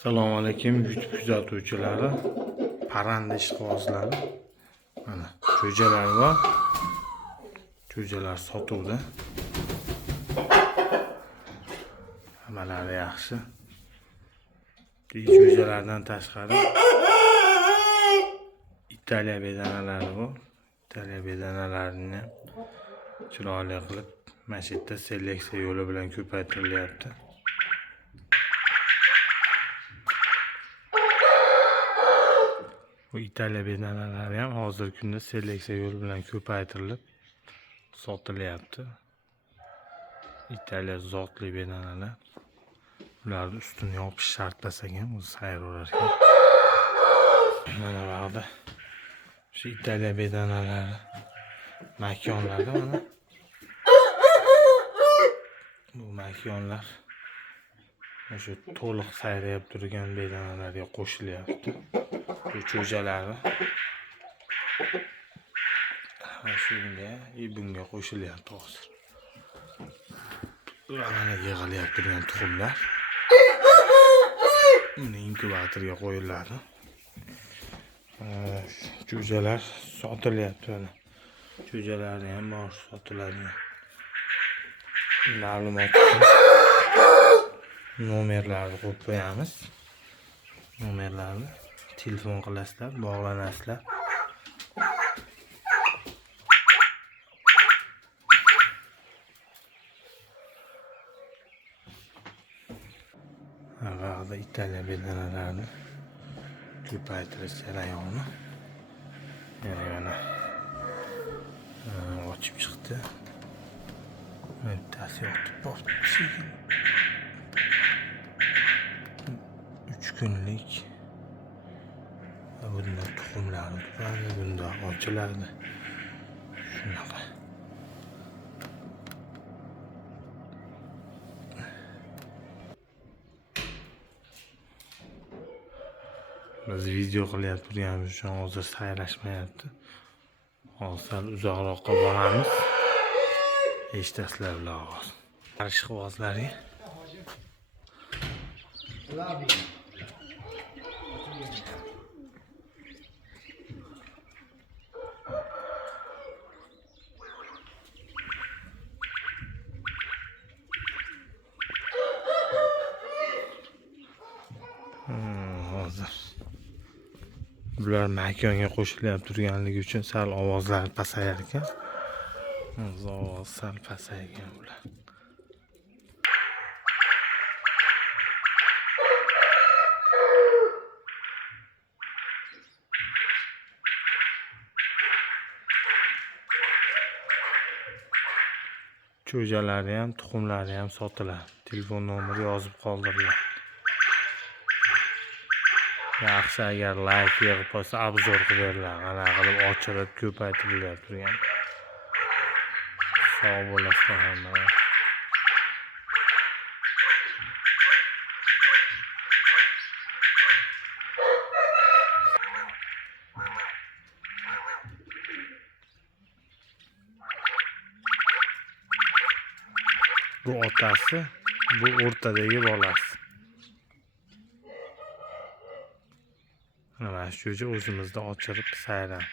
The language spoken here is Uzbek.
Assalomu alaykum YouTube kuzatuvchilari, parranda ishqibozlari. Mana jo'jalar bor. Jo'jalar sotuvda. Hammalari yaxshi. Jo'jalardan tashqari Italiya bedanalari bor. Italiya bedanalarini chiroyli qilib mana shu yerda seleksiya yo'li bilan ko'paytirilyapti. Bu Italiya bedanalari ham hozirgi kunda seleksiya yo'li bilan ko'paytirilib sotilyapti. Italiya zotli bedanalar. Ularni ustini yopish shart ekan, o'zi xayr olar ekan. Mana bu yerda shu Italiya bedanalari makonlarda mana bu makonlar o'sha to'liq sayrayib turgan bedanalarga qo'shilyapti. Bu cho'jalari shunga bunga qo'shilyapti hozir. Mana yig'ilyapti turgan tuxumlar. Uni inkubatorga qo'yiladi. Cho'jalar sotilyapti mana. Cho'jalarni ham bor sotiladigan. Ma'lumot nomerlarni qo'yib qo'yamiz. Nomerlarni telefon qilasizlar, bog'lanasizlar. Avvalda Italiya bedanalarini ko'paytirish jarayoni. Yana ochib chiqdi. Bittasi yotib bor. 3 kunlik. Bunda tuxumlarni turadi, bunda ochiladi. Shunaqa. Biz video qilyapti turganimiz uchun hozir sayrashmayapti. Hozir uzoqroqqa boramiz. Eshitasizlar bular ovoz. Ishqibozlarga hozir bular makonga qo'shilib turganligi uchun sal ovozlari pasayar ekan. Hozir ovoz sal pasaygan bular. Cho'jalari ham, tuxumlari ham sotiladi. Telefon nomeri yozib qoldiriladi. Yaxshi agar like yig'ib qolsa obzor qilib beriladi. Ana qilib ochirib ko'paytirilib turgan. Sog' bo'lasizlar hamma. Bu otasi, bu o'rtadagi bolasi. Mana shu o'zimizda ochirib sayran.